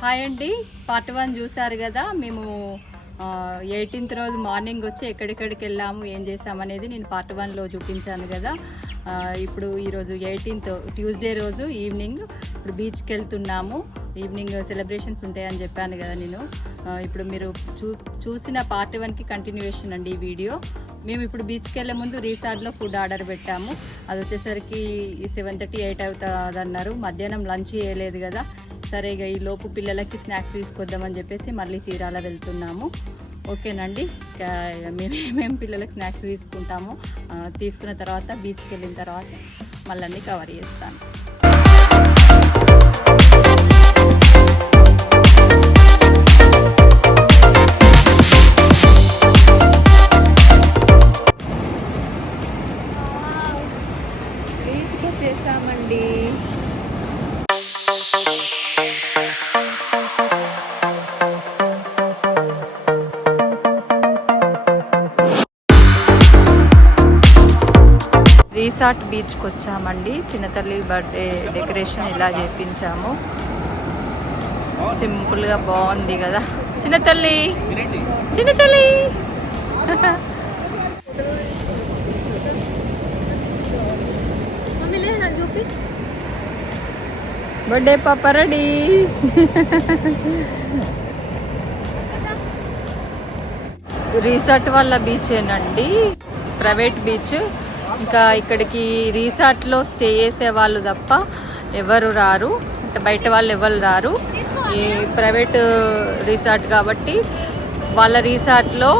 Hi అండి. Part one చూసారు కదా మేము ఎయిటీన్త్ రోజు మార్నింగ్ వచ్చి ఎక్కడెక్కడికి వెళ్ళాము ఏం చేసామనేది నేను పార్ట్ వన్లో చూపించాను కదా. ఇప్పుడు ఈరోజు ఎయిటీన్త్ ట్యూస్డే రోజు ఈవినింగ్ ఇప్పుడు బీచ్కి వెళ్తున్నాము ఈవినింగ్ సెలబ్రేషన్స్ ఉంటాయని చెప్పాను కదా నేను. ఇప్పుడు మీరు చూ చూసిన పార్ట్ వన్కి కంటిన్యూషన్ అండి ఈ వీడియో మేము ఇప్పుడు బీచ్కి వెళ్ళే ముందు రీసార్ట్లో ఫుడ్ ఆర్డర్ పెట్టాము. అది వచ్చేసరికి సెవెన్ థర్టీ ఎయిట్ అవుతుంది అన్నారు మధ్యాహ్నం లంచ్ చేయలేదు కదా. సరే ఇక ఈ లోపు పిల్లలకి స్నాక్స్ తీసుకొద్దామని చెప్పేసి మళ్ళీ చీరాల వెళ్తున్నాము. ఓకేనండి. ఇక మేము మేము స్నాక్స్ తీసుకుంటాము. తీసుకున్న తర్వాత బీచ్కి వెళ్ళిన తర్వాత మళ్ళీ కవర్ చేస్తాను. రీసార్ట్ బీచ్కి వచ్చామండి. చిన్నతల్లి బర్త్డే డెకరేషన్ ఇలా చేపించాము. సింపుల్గా బాగుంది కదా. చిన్నతల్లి చిన్నతల్లి బర్త్డే పాప రెడీ. రీసార్ట్ వాళ్ళ బీచ్ ఏనండి. Private beach. ఇంకా ఇక్కడికి రీసార్ట్లో స్టే చేసే వాళ్ళు తప్ప ఎవరు రారు. ఇంకా బయట వాళ్ళు ఎవరు రారు. ఈ ప్రైవేట్ రీసార్ట్ కాబట్టి వాళ్ళ రీసార్ట్లో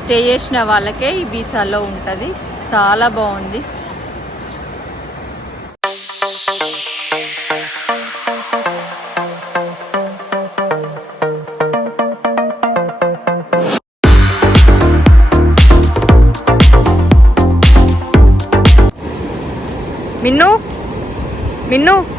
స్టే చేసిన వాళ్ళకే ఈ బీచ్ అలో ఉంటుంది. చాలా బాగుంది. మిన్ను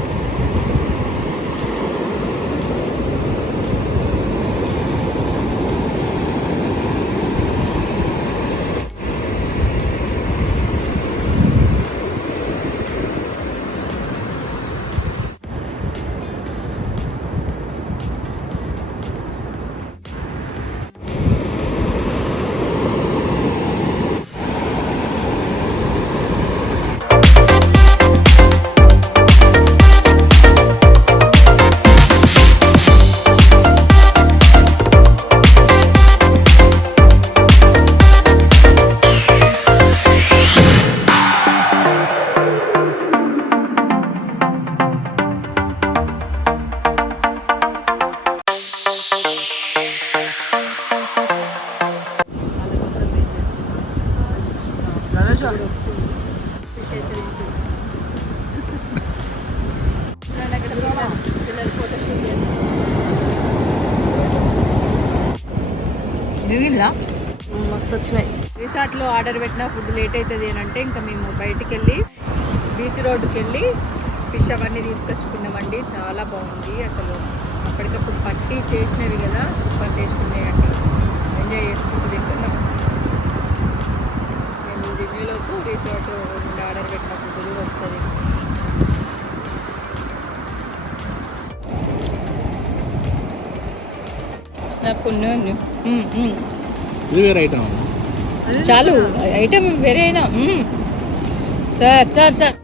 దిగిల్లా మస్తు వచ్చినాయి రిసార్ట్లో ఆర్డర్ పెట్టిన ఫుడ్ లేట్ అవుతుంది అని అంటే ఇంకా మేము బయటికి వెళ్ళి బీచ్ రోడ్డుకి వెళ్ళి ఫిష్ అవన్నీ తీసుకొచ్చుకున్నామండి. చాలా బాగుంది అసలు. అప్పటికప్పుడు పట్టి చేసినవి కదా సూపర్ టేస్ట్ ఉన్నాయండి. ఎంజాయ్ చేసుకుంటూ తింటున్నాం. రిసార్ట్ ఆర్డర్ పెట్టిన ఫుడ్ కూడా వస్తుంది. ఇది వేరే ఐటమ్ చాలు ఐటమ్ వేరే అయినా. Sir sir sir.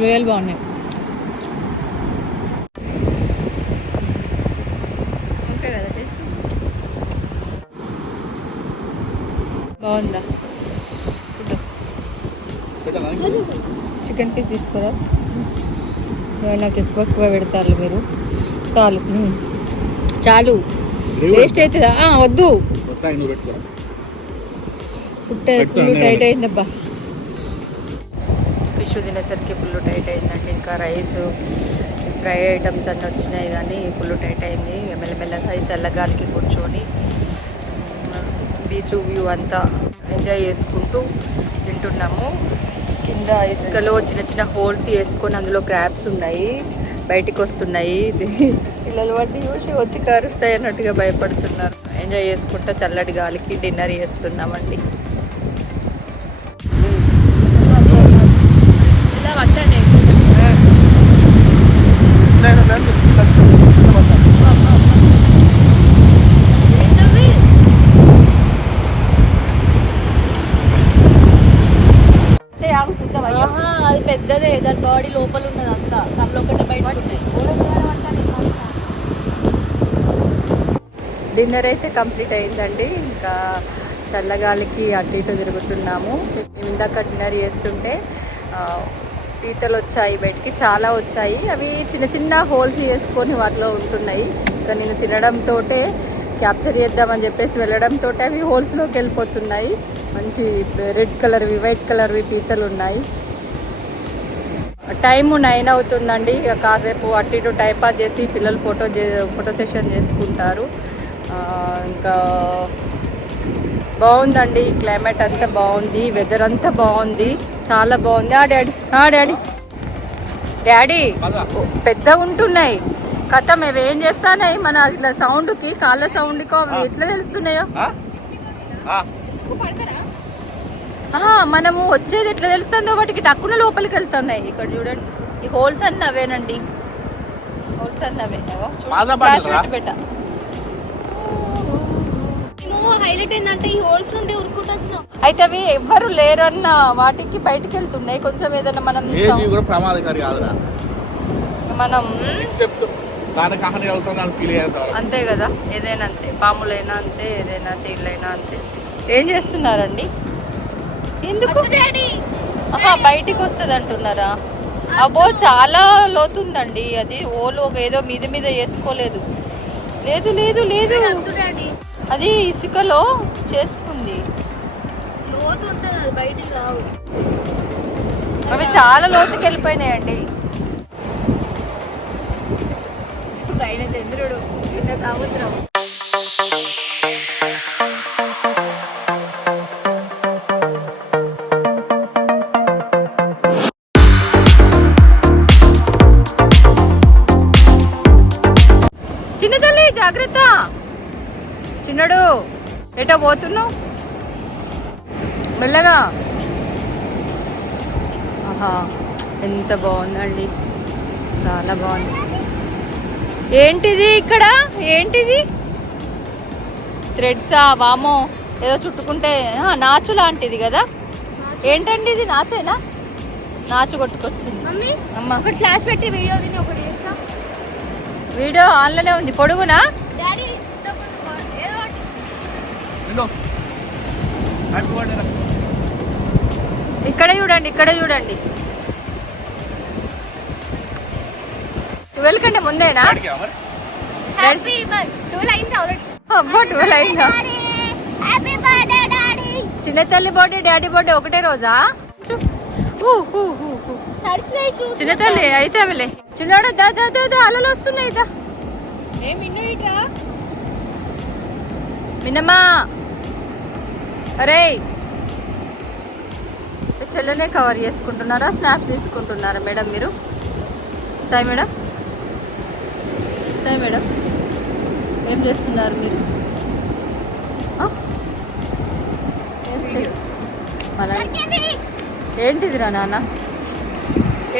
రొయ్యలు బాగున్నాయి ఓకే కదా టేస్ట్ బాగుందా? చికెన్ పీస్ తీసుకురా? నాకు ఎక్కువ ఎక్కువ పెడతారు మీరు. చాలు. చాలు. వేస్ట్ అవుతుందా? ఆ, వద్దు. పుట్ట ఫుల్ టైట్. అయిందబ్బా. ఫిష్ తినేసరికి ఫుల్ టైట్ అయిందండి. ఇంకా రైస్ ఫ్రై ఐటమ్స్ అన్నీ వచ్చినాయి కానీ ఫుల్ టైట్ అయింది. మెల్లమెల్లగా ఈ బీచ్ వ్యూ అంతా ఎంజాయ్ చేసుకుంటూ తింటున్నాము. కింద ఇసుకలో చిన్న చిన్న హోల్స్ వేసుకొని అందులో క్రాబ్స్ ఉన్నాయి. బయటికి వస్తున్నాయి. పిల్లలు వాటిని చూసి వచ్చి కారుస్తాయి అన్నట్టుగా భయపడుతున్నారు. ఎంజాయ్ చేసుకుంటా చల్లటి గాలికి డిన్నర్ చేస్తున్నామండి. ఇలా పట్టండి. డిన్నర్ అయితే కంప్లీట్ అయిందండి. ఇంకా చల్లగాలికి అటు ఇటు తిరుగుతున్నాము. ఇందాక డిన్నర్ చేస్తుంటే పీతలు వచ్చాయి బయటికి చాలా వచ్చాయి. అవి చిన్న చిన్న హోల్స్ చేసుకొని వాటిలో ఉంటున్నాయి. ఇంకా నేను తినడంతో క్యాప్చర్ చేద్దామని చెప్పేసి వెళ్ళడంతో అవి హోల్స్లోకి వెళ్ళిపోతున్నాయి. మంచి రెడ్ కలర్వి వైట్ కలర్వి పీతలు ఉన్నాయి. టైం నైన్ అవుతుందండి. ఇక కాసేపు అటు ఇటు టైప్ చేసి పిల్లలు ఫోటో ఫోటో సెషన్ చేసుకుంటారు. ఇంకా బాగుందండి క్లైమేట్ అంతా బాగుంది వెదర్ అంతా బాగుంది చాలా బాగుంది. ఆ డాడీ ఆ డాడీ. డాడీ పెద్ద ఉంటున్నాయి. కథ మేము ఏం చేస్తానాయి మన ఇట్లా సౌండ్కి కాళ్ళ సౌండ్కి అవి ఎట్లా తెలుస్తున్నాయో? మనము వచ్చేది ఎట్లా తెలుస్తుందో వాటికి టక్కున లోపలికి వెళ్తున్నాయి. ఇక్కడ చూడండి ఈ హోల్స్ అన్ని అవేనండి. హోల్స్ అన్ని అవే. అగో చూడు, మాదా ఫ్లాష్ పడ్డదా? పెట్టి పెట్ట మేము హైలైట్ ఏంటంటే ఈ హోల్స్ నుండి అయితే అవి ఎవ్వరు లేరన్న వాటికి బయటికి వెళ్తున్నాయి కొంచెం ఏదైనా మనం ఏ జీవి కూడా ప్రమాదకారి కాదురా. మనం అంతే కదా. ఏదైనా అంతే. పాములైనా అంతే ఏదైనా తేళ్ళైనా అంతే. ఏం చేస్తున్నారండి? ఎందుకు? బయటికి వస్తుంది అంటున్నారా? అబ్బో చాలా లోతుందండి. అది ఓలు ఒక ఏదో మీద మీద వేసుకోలేదు. లేదు లేదు లేదు. అది ఇసుకలో చేసుకుంది. లోతు ఉంటుంది అది బయటికి రావు. అవి చాలా లోతుకి వెళ్ళిపోయినాయండి పైన చంద్రుడు కింద సముద్రం. చిన్న తల్లి జాగ్రత్త. చిన్నడు ఎటో పోతున్నావు? మెల్లగా. ఆహా ఎంత బాగుందండి. చాలా బాగుంది. ఏంటిది ఇక్కడ? ఏంటిది? థ్రెడ్సా? వామో ఏదో చుట్టుకుంటే నాచు లాంటిది కదా. ఏంటండి ఇది? నాచేనా? నాచు కొట్టుకొచ్చింది. అమ్మ. ఒకటి ఫ్లాష్ పెట్టి వీడియో ఒకటి వీడియో ఆన్లోనే ఉంది. పొడుగునా? ఇక్కడ చూడండి ఇక్కడ చూడండి. ట్వెల్వ్ కంటే ముందేనా? చిన్న తల్లి బర్త్డే డాడీ బర్త్డే ఒకటే రోజా? చిన్న తల్లి అయితే అవిలే. చిన్నోడు అలలు వస్తున్నాయి మిన్నమ్మా. అరే చెల్లెనే కవర్ చేసుకుంటున్నారా? స్నాప్స్ తీసుకుంటున్నారా మేడం మీరు? సాయి మేడం? సాయి మేడం ఏం చేస్తున్నారు మీరు? మన ఏంటిదిరా నాన్న?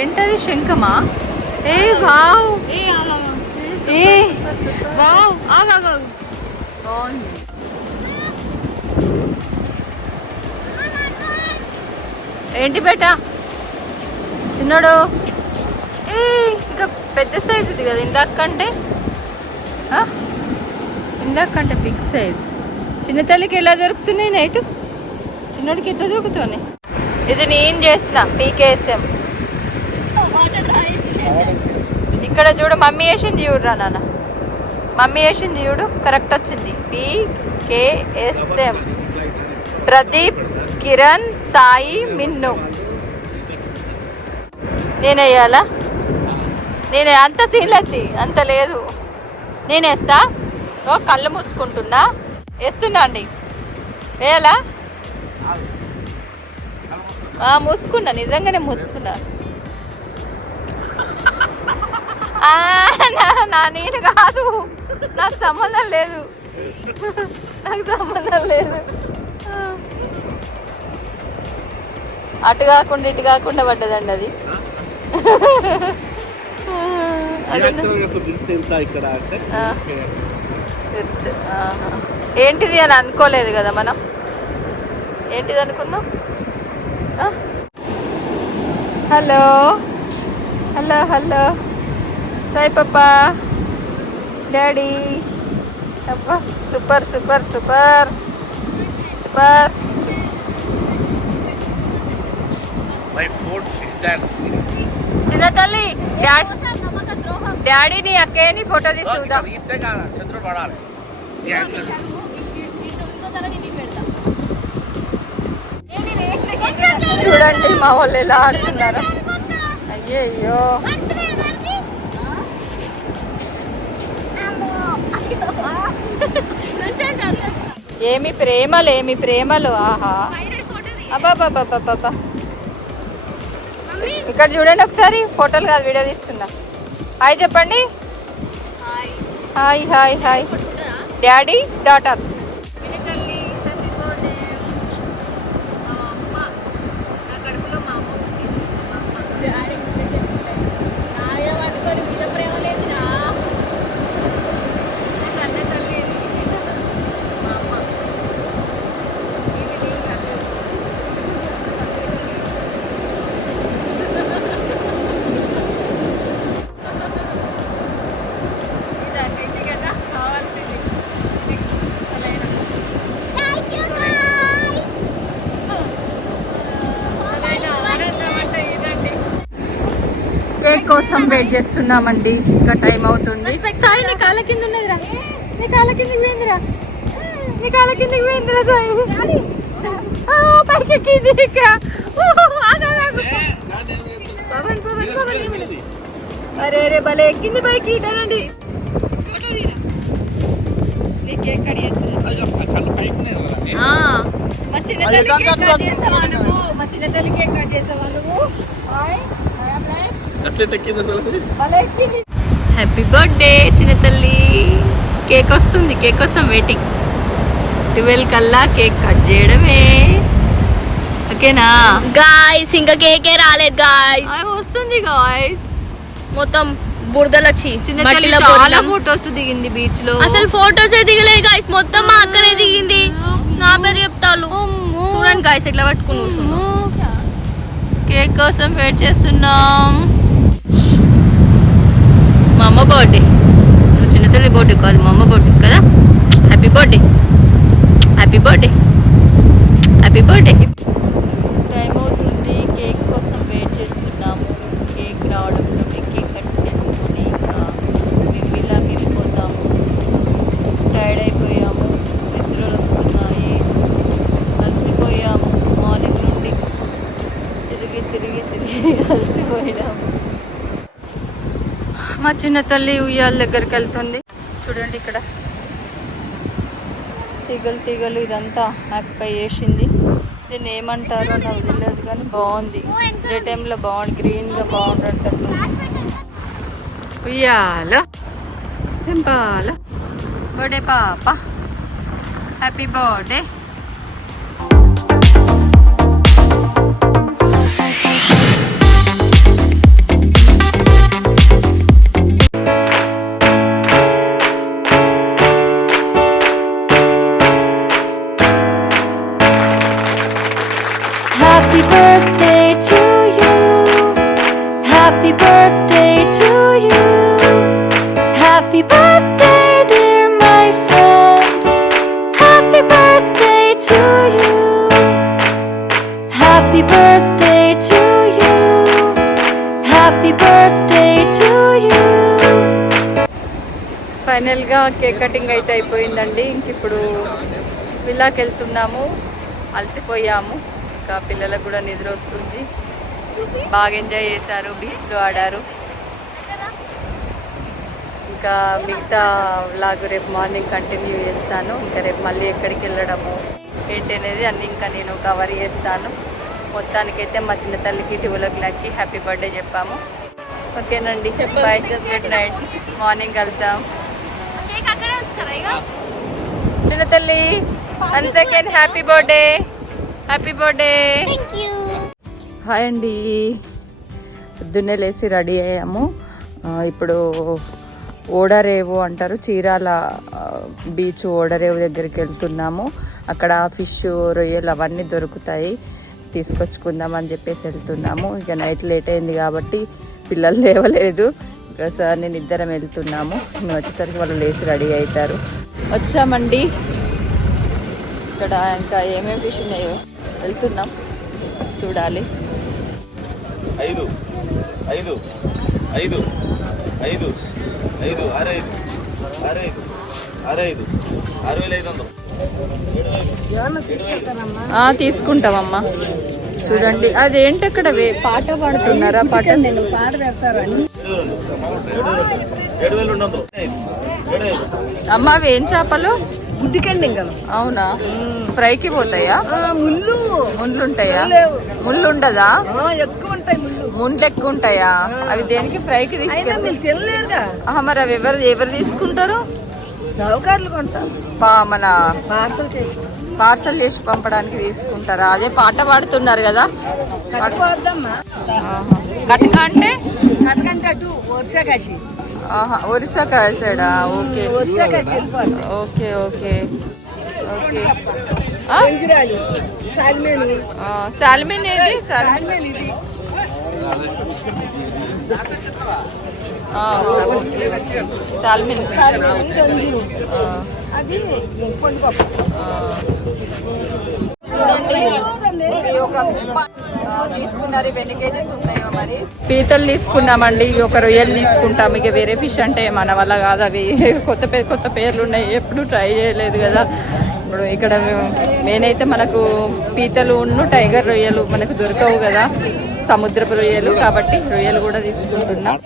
ఏంటది శంఖమా? ఏ వావ్! ఆగాగు బాగుంది. ఏంటి బేట? చిన్నోడు? ఏ ఇంకా పెద్ద సైజ్ ఇది కదా ఇందాకంటే ఇందాకంటే బిగ్ సైజ్ చిన్న తల్లికి ఎలా దొరుకుతున్నాయి నైట్ చిన్నోడికి ఎట్లా దొరుకుతున్నాయి? ఇది నేను చేసిన పీకేఎస్ఎం. ఇక్కడ చూడు మమ్మీ వేసింది చూడురా నాన్న. మమ్మీ వేసింది చూడు కరెక్ట్ వచ్చింది. పీకేఎస్ఎం. ప్రదీప్ కిరణ్ సాయి మిన్ను. నేను వేయాలా నేను అంత సీన్లెత్తి అంత లేదు. నేనేస్తా ఓ కళ్ళు మూసుకుంటున్నా? వేస్తున్నా అండి. వేయాలా? మూసుకున్నా నిజంగానే మూసుకున్నా. నా- నా నేను కాదు. నాకు సంబంధం లేదు. నాకు సంబంధం లేదు. అటు కాకుండా ఇటు కాకుండా పడ్డదండి అది. ఏంటిది అని అనుకోలేదు కదా మనం? ఏంటిది అనుకున్నాం? Hello? Hello hello? Sai papa? Daddy? అబ్బా super super super. Super. My food sisters చిన్న తల్లి డాడీ డాడీని అక్కయ్యని ఫోటో తీసి చూద్దాం. చంద్రుడు పడాలి. చూడండి మా వాళ్ళు ఎలా ఆడుతున్నారు. అయ్యయ్యో. ఏమి ప్రేమలు ఏమి ప్రేమలు. ఆహా. అబ్బాబ్బాబ్బాబ్బా ఇక్కడ చూడండి ఒకసారి ఫోటోలు కాదు వీడియో తీస్తున్నా. హాయ్ చెప్పండి. Hi. Hi hi daddy daughters. కోసం వెయిట్ చేస్తున్నామండి. ఇంకా టైం అవుతుంది. సాయి నీ కాళ్ళ కింద ఉన్నదిరా నీ కాళ్ళ కిందకి పోయిందిరా నీ కాళ్ళ కిందకి పోయిందిరా సాయి. పైకి. పవన్ పవన్ పవన్ అరే అరే భలే ఎక్కింది పైకి. ఇటనండి కదా. మా చిన్న అయ్యో, తల్లి కేక్ దాని కట్ దాని నువ్వు మా చిన్న తల్లి కేక్ కట్ చేస్తావా నువ్వు హాయ్ హాయ్ ఎట్లా ఎక్కింది అసలు హ్యాపీ బర్త్డే చిన్న తల్లి కేక్ వస్తుంది కేక్ కోసం వెయిటింగ్ ట్వెల్వ్ కల్లా కేక్ కట్ చేయడమే. ఓకేనా? గాయస్ ఇంకా కేకే రాలేదు గాయస్ వస్తుంది గాయస్ మొత్తం బురదలు వచ్చి చిన్న చాలా. ఫోటోస్ దిగింది బీచ్లో. అసలు ఫోటోస్ దిగలేదు గాయస్ మొత్తం మా అక్కనే దిగింది. నా పేరు చెప్తాను చూడండి గాయస్ ఎట్లా పట్టుకుని. కేక్ కోసం వెయిట్ చేస్తున్నాం. బర్త్డే. నువ్వు చిన్న తల్లి బర్త్డే కాదు మా అమ్మ బర్త్డే కదా? Happy birthday happy birthday happy birthday చిన్న తల్లి ఉయ్యాల దగ్గరికి వెళ్తుంది. చూడండి ఇక్కడ. తీగలు తీగలు ఇదంతా హ్యాపీ వేసింది దీన్ని ఏమంటారో నాకు తెలియదు కానీ బాగుంది. డే టైంలో బాగుంది. గ్రీన్గా బాగుంటుంది ఉయ్యాల. దింపాల. బర్త్డే పాప. హ్యాపీ బర్త్డే కేక్ కటింగ్ అయితే అయిపోయిందండి. ఇంక ఇప్పుడు విల్లాకి వెళ్తున్నాము. అలసిపోయాము. ఇంకా పిల్లలకు కూడా నిద్ర వస్తుంది. బాగా ఎంజాయ్ చేశారు. బీచ్లో ఆడారు. ఇంకా మిగతా వ్లాగ్ రేపు మార్నింగ్ కంటిన్యూ చేస్తాను. ఇంకా రేపు మళ్ళీ ఎక్కడికి వెళ్ళడము ఏంటి అనేది అన్నీ ఇంకా నేను కవర్ చేస్తాను. మొత్తానికైతే మా చిన్న తల్లికి ఓ క్లాక్కి హ్యాపీ బర్త్డే చెప్పాము. ఓకేనండి. బాయ్ గుడ్ నైట్ మార్నింగ్ వెళ్తాం చిన్న తల్లి one second happy birthday happy birthday hi అండి. పొద్దున్నే లేచి రెడీ అయ్యాము. ఇప్పుడు ఓడరేవు అంటారు చీరాల బీచ్ ఓడరేవు దగ్గరికి వెళ్తున్నాము. అక్కడ ఫిష్ రొయ్యలు అవన్నీ దొరుకుతాయి. తీసుకొచ్చుకుందాం అని చెప్పేసి వెళ్తున్నాము. ఇక నైట్ లేట్ అయింది కాబట్టి పిల్లలు లేవలేదు. ఇక సార్ నేను ఇద్దరం వెళ్తున్నాము. మేము వచ్చేసరికి వాళ్ళు లేచి రెడీ అవుతారు. వచ్చామండి. ఇక్కడ ఇంకా ఏమేమి ఫిష్ ఉన్నాయో వెళ్తున్నాం. చూడాలి. ఐదు ఐదు ఐదు ఐదు ఐదు ఆరు ఐదు ఆరు ఐదు ఆరు ఐదు ఆరు వేల ఐదు వందలు ఆ, తీసుకుంటామమ్మా. చూడండి. అదేంటి అక్కడ వే- పాట పాడుతున్నారా? పాట ఏడు వేల రెండు అమ్మ అవి ఏం చేపలు గుడ్డికండి అవునా ఫ్రైకి పోతాయా ముళ్ళు ముళ్ళు ఉంటాయా ముళ్ళు ఉండదా ఎక్కువ ఉంటాయి ముండ్లు ఎక్కువ ఉంటాయా అవి దేనికి ఫ్రైకి అయినా తీసుకెళ్తారు మరి అవి ఎవరు ఎవరు తీసుకుంటారు పా మన పార్సల్ చేసి పార్సల్ చేసి పంపడానికి తీసుకుంటారా అదే పాట పాడుతున్నారు కదా కట్క అంటే కట్టకంటే అటు వర్ష కాసి ఆహా ఒరిస్సా కలిసాడా ఓకే. వర్ష కాసి వెళ్ళిపోవాలి ఓకే ఓకే. ఓకే. ఆ? పెంజిరాలు సాల్మేను. ఆ, సాల్మన్ ఏది? సాల్- సాల్మేన్ ఇది. ఆ, ఓకే. సాల్మన్. ఫిష్. సాల్మేన్ ఇది రంజీను ఆ, అది పొండిపప్పు చూడండి పీతలు తీసుకున్నామండి. ఒక రొయ్యలు తీసుకుంటాం ఇక వేరే ఫిష్ అంటే మన వల్ల కాదు అవి కొత్త పేరు కొత్త పేర్లు ఉన్నాయి. ఎప్పుడు ట్రై చేయలేదు కదా. ఇప్పుడు ఇక్కడ మెయిన్ అయితే మనకు పీతలు ఉన్ను టైగర్ రొయ్యలు మనకు దొరకవు కదా. సముద్రపు రొయ్యలు కాబట్టి రొయ్యలు కూడా తీసుకుంటున్నాం.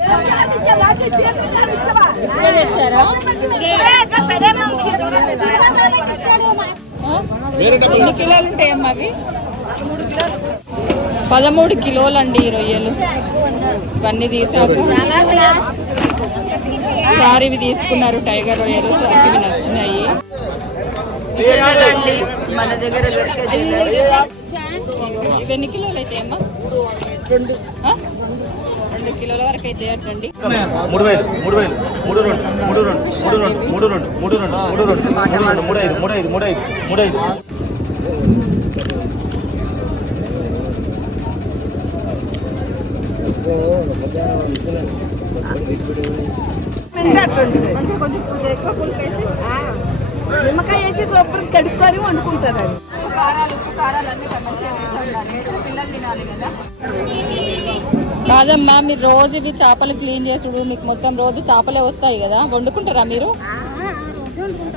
ఇప్పుడే తెచ్చారా? ఎన్ని కిలోలు ఉంటాయమ్మా అవి? పదమూడు కిలోలు అండి ఈ రొయ్యలు. ఇవన్నీ తీసాక. సార్ ఇవి తీసుకున్నారు టైగర్ రొయ్యలు. సార్కి ఇవి నచ్చినాయి. అండి మన దగ్గర దొరికే ఇవి ఎన్ని కిలోలు అయితే అమ్మా రెండు కిలోల వరకు అయితే అటండి. మూడు వేలు మూడు వేలు మూడు రెండు మూడు రెండు మూడు రెండు మూడు రెండు మూడు రెండు మూడు రెండు మూడు ఐదు మూడు ఐదు మూడు ఐదు మూడు ఐదు. కొంచెం కొంచెం నిమ్మకాయ వేసి శుభ్రం కడుక్కొని వండుకుంటారు అది. కారాలు ఉప్పు కారాలు అన్నీ మంచిగా పిల్లలు తినాలి కదా. కాదమ్మా మీరు రోజు ఇవి చేపలు క్లీన్ చేసుడు మీకు మొత్తం రోజు చేపలే వస్తాయి కదా. వండుకుంటారా మీరు?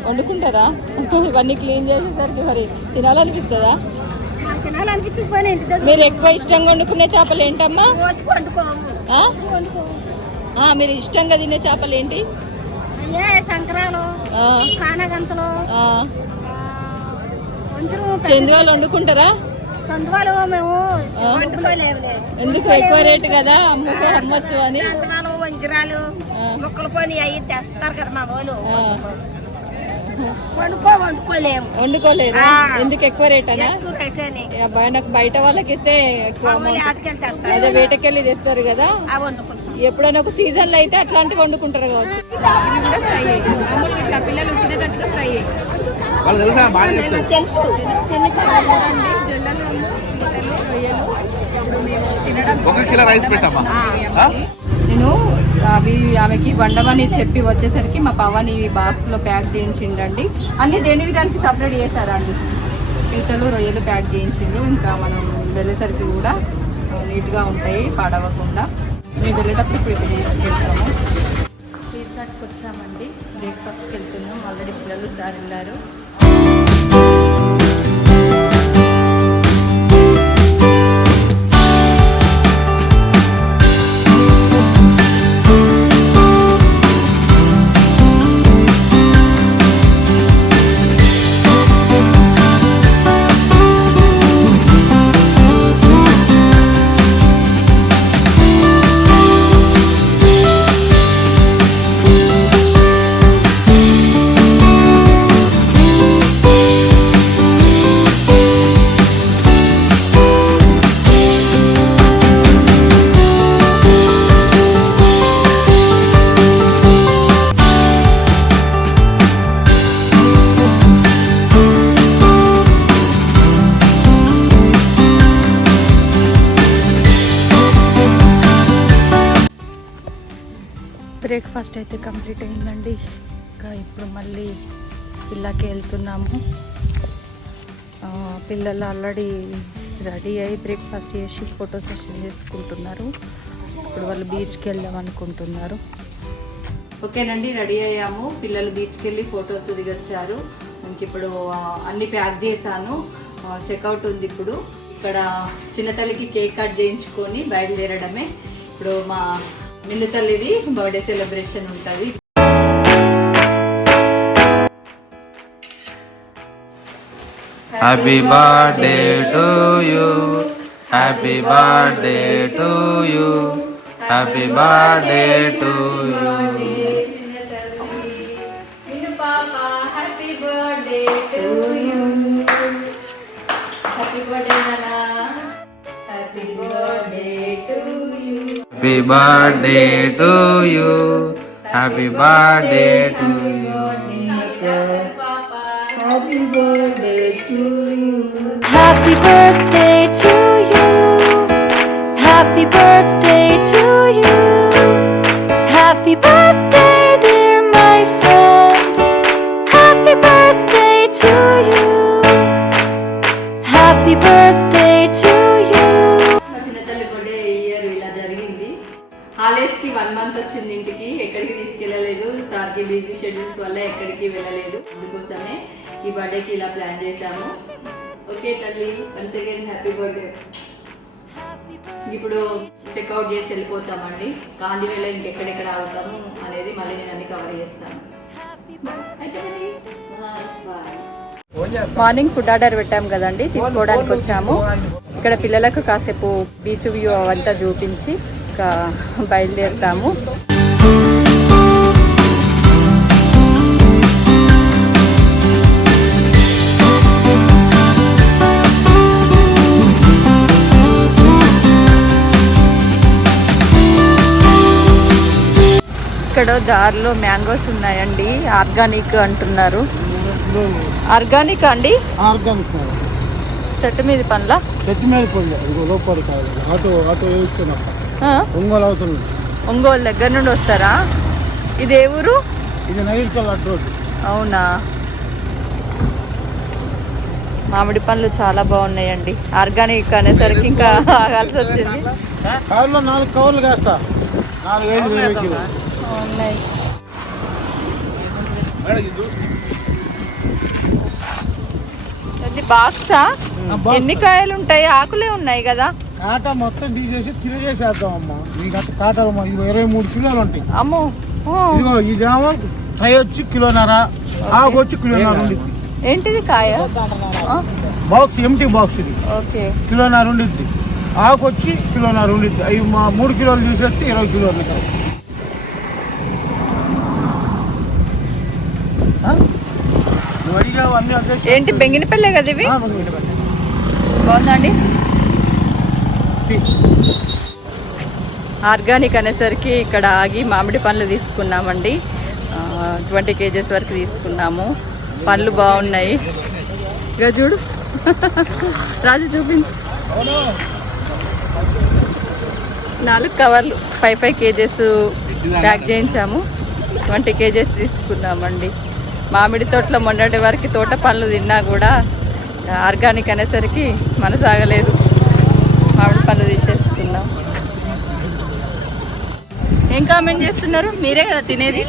వండుకుంటారా? ఇవన్నీ క్లీన్ చేసేసరికి మరి తినాలనిపిస్తుందా? మీరు ఎక్కువ ఇష్టంగా వండుకునే చేపలు ఏంటమ్మా? మీరు ఇష్టంగా తినే చేపలు ఏంటి? చందువాలు వండుకుంటారా? మేము ఎందుకు ఎక్కువ రేటు కదా? అమ్ము అమ్మొచ్చు అని. సందువాలు వంజరాలు. ముక్కలు అవి తెస్తారు కదా మా వాళ్ళు. ఆ. వండుకో వండుకోలేము. వండుకోలేరా ఆ. ఎందుకు ఎక్కువ రేట్ అనా నాకు బయట వాళ్ళకి ఇస్తే అదే వేటకెళ్ళి తెస్తారు కదా? ఎప్పుడైనా ఒక సీజన్లో అయితే అట్లాంటివి వండుకుంటారు కావచ్చు. ఇట్లా పిల్లలు తినేటట్టుగా ఫ్రై వాళ్ళు తెలుసా? బాగా తెలుసు. ఒక కిలో రైస్? నేను అవి ఆమెకి వండమని చెప్పి వచ్చేసరికి మా పవన్ ఈ బాక్స్లో ప్యాక్ చేయించిండండి. అన్ని దేని విధానికి సపరేట్ చేశారా అండి పీతలు రొయ్యలు ప్యాక్ చేయించిండ్రు. ఇంకా మనం వెళ్ళేసరికి కూడా నీట్గా ఉంటాయి పాడవకుండా. మేము వెళ్ళేటప్పుడు ఇప్పుడు ఇక్కడ తీసుకెళ్తాము రిసార్ట్కి వచ్చామండి బ్రేక్ఫాస్ట్కి వెళ్తున్నాం. ఆల్రెడీ పిల్లలు సార్ వెళ్ళారు. అయితే కంప్లీట్ అయిందండి. ఇంకా ఇప్పుడు మళ్ళీ పిల్లకి వెళ్తున్నాము. పిల్లలు ఆల్రెడీ రెడీ అయ్యి బ్రేక్ఫాస్ట్ చేసి ఫోటో సెషన్ చేసుకుంటున్నారు. ఇప్పుడు వాళ్ళు బీచ్కి వెళ్దాం అనుకుంటున్నారు. ఓకేనండి రెడీ అయ్యాము. పిల్లలు బీచ్కి వెళ్ళి ఫొటోస్ దిగొచ్చారు. ఇంక ఇప్పుడు అన్ని ప్యాక్ చేశాను. చెక్అవుట్ ఉంది ఇప్పుడు. ఇక్కడ చిన్నతల్లికి కేక్ కట్ చేయించుకొని బయలుదేరడమే. ఇప్పుడు మా నిన్ను తల్లిది బర్త్డే సెలబ్రేషన్ ఉంటుంది. Happy birthday to you happy birthday to you happy birthday to you Happy birthday to you. Happy birthday to you. Happy birthday to you. Happy birthday to you. Happy birthday to you. Happy birthday, dear my friend. Happy birthday to you. Happy birthday to you. సార్కి busy schedules వల్ల ఎక్కడికి వెళ్ళలేదు. అందుకోసమే ఈ బర్త్డేకి ఇలా plan చేశాము. Okay తల్లి. వన్స్ అగైన్ హ్యాపీ బర్త్డే ఇప్పుడు చెక్అవుట్ చేసి వెళ్ళిపోతామండి. గాంధీవేలో ఇంకెక్కడెక్కడ ఆగుతాము అనేది మళ్ళీ నేను అన్ని కవర్ చేస్తాను. మార్నింగ్ ఫుడ్ ఆర్డర్ పెట్టాం కదండి. తీసుకోవడానికి వచ్చాము. ఇక్కడ పిల్లలకు కాసేపు బీచ్ వ్యూ అవంతా చూపించి ఇంకా బయలుదేరుతాము. ఇక్కడ దారిలో మ్యాంగోస్ ఉన్నాయండి. ఆర్గానిక్ అంటున్నారు. ఆర్గానిక్ అండి? ఆర్గానిక్ చెట్టు మీద పండ్ల? చెట్టు మీద ఆటో ఆటో? ఒంగోలు అవుతుంది ఒంగోలు దగ్గర నుండి వస్తారా? ఇది ఏ ఊరు? ఇది అవునా? మామిడి పండ్లు చాలా బాగున్నాయండి. ఆర్గానిక్ అనేసరికి ఇంకా ఆగాల్సి వచ్చింది. నాలుగు కవర్లు వేస్తా నాలుగు ఇది బాక్సా? ఎన్ని కాయలు ఉంటాయి? ఆకులే ఉన్నాయి కదా. కాటా మొత్తం తీసేసి తిరిగేసేద్దాం అమ్మా ఈ గట్ట కాటాలు ఇరవై మూడు కిలోలు ఉంటాయి. అమ్మో. ఓ, ఇదిగో ఇదేమో ఫ్రై వచ్చి కిలోన్నర ఆకు వచ్చి కిలోన్నర ఉండిద్ది. ఏంటిది కాయ? బాక్స్ ఎంటీ బాక్స్ ఇది. ఓకే. కిలోన్నర ఉండిద్ది. ఆకు వచ్చి కిలోన్నర ఉండిద్ది. అవి మా మూడు కిలోలు తీసేస్తే ఇరవై కిలోలు ఏంటి బెంగినపల్లె కదా ఇవి. బాగుందండి. ఆర్గానిక్ అనేసరికి ఇక్కడ ఆగి మామిడి పండ్లు తీసుకున్నామండి. ట్వంటీ కేజెస్ వరకు తీసుకున్నాము. పండ్లు బాగున్నాయి. ఇక చూడు. రాజు చూపించు. నాలుగు కవర్లు ఫైవ్ ఫైవ్ కేజెస్ ప్యాక్ చేయించాము. ట్వంటీ కేజెస్ తీసుకున్నామండి. మామిడి తోటలో మొన్నటి వరకు తోట పనులు తిన్నా కూడా ఆర్గానిక్ అనేసరికి మనసాగలేదు. మామిడి పనులు తీసేసుకున్నాం. ఏం కామెంట్ చేస్తున్నారు? మీరే కదా తినేది?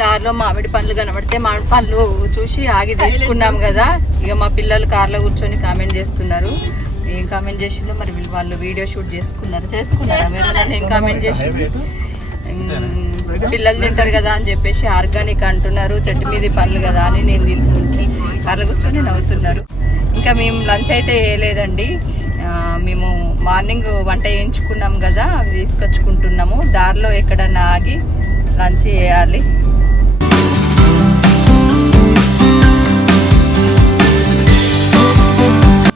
కారులో మామిడి పండ్లు కనబడితే మామిడి పండ్లు చూసి ఆగి తీసుకున్నాం కదా. ఇక మా పిల్లలు కార్లో కూర్చొని కామెంట్ చేస్తున్నారు. ఏం కామెంట్ చేసిందో మరి వీళ్ళు వాళ్ళు వీడియో షూట్ చేసుకున్నారు. చేసుకున్నారా? ఏం కామెంట్ చేసి పిల్లలు తింటారు కదా అని చెప్పేసి ఆర్గానిక్ అంటున్నారు చెట్టు మీద పనులు కదా అని నేను తీసుకుంటే కార్లో కూర్చొని నవ్వుతున్నారు. ఇంకా మేము లంచ్ అయితే వేయలేదండి. మేము మార్నింగ్ వంట వేయించుకున్నాం కదా అవి తీసుకొచ్చుకుంటున్నాము. దారిలో ఎక్కడన్నా ఆగి లంచ్ చేయాలి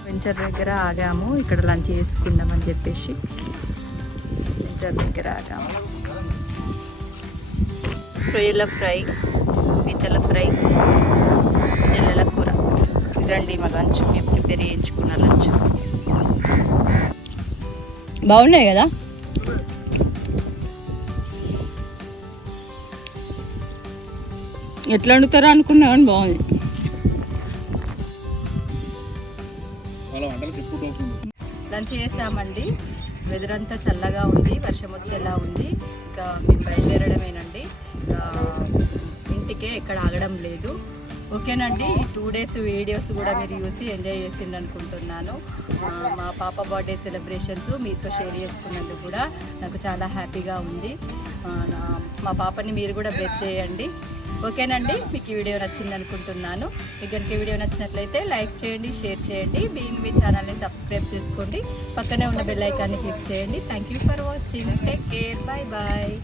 వెంచర్ దగ్గర ఆగాము. ఇక్కడ లంచ్ చేసుకుందామని చెప్పేసి వెంచర్ దగ్గర ఆగాము. రొయ్యల ఫ్రై పీతల ఫ్రై నెల్లల కూర. ఇదండి మా లంచ్. మేము ప్రిపేర్ చేయించుకున్న లంచ్. బాగున్నాయి కదా? ఎట్లా వండుతారో అనుకున్నా కానీ బాగుంది. లంచ్ చేసామండి. వెదర్ అంతా చల్లగా ఉంది వర్షం వచ్చేలా ఉంది. ఇంకా మేము బయలుదేరడమేనండి. ఇంటికే ఎక్కడ ఆగడం లేదు. ఓకేనండి ఈ టూ డేస్ వీడియోస్ కూడా మీరు చూసి ఎంజాయ్ చేసిండు అనుకుంటున్నాను మా పాప బర్త్డే సెలబ్రేషన్స్ మీతో షేర్ చేసుకున్నందుకు కూడా నాకు చాలా హ్యాపీగా ఉంది. మా పాపని మీరు కూడా బ్లెస్ చేయండి. ఓకేనండి మీకు ఈ వీడియో నచ్చింది అనుకుంటున్నాను మీకు కనుక వీడియో నచ్చినట్లయితే లైక్ చేయండి షేర్ చేయండి. మీ మీ ఛానల్ని సబ్స్క్రైబ్ చేసుకోండి. పక్కనే ఉన్న బెల్ ఐకాన్ని క్లిక్ చేయండి. Thank you for watching take care bye bye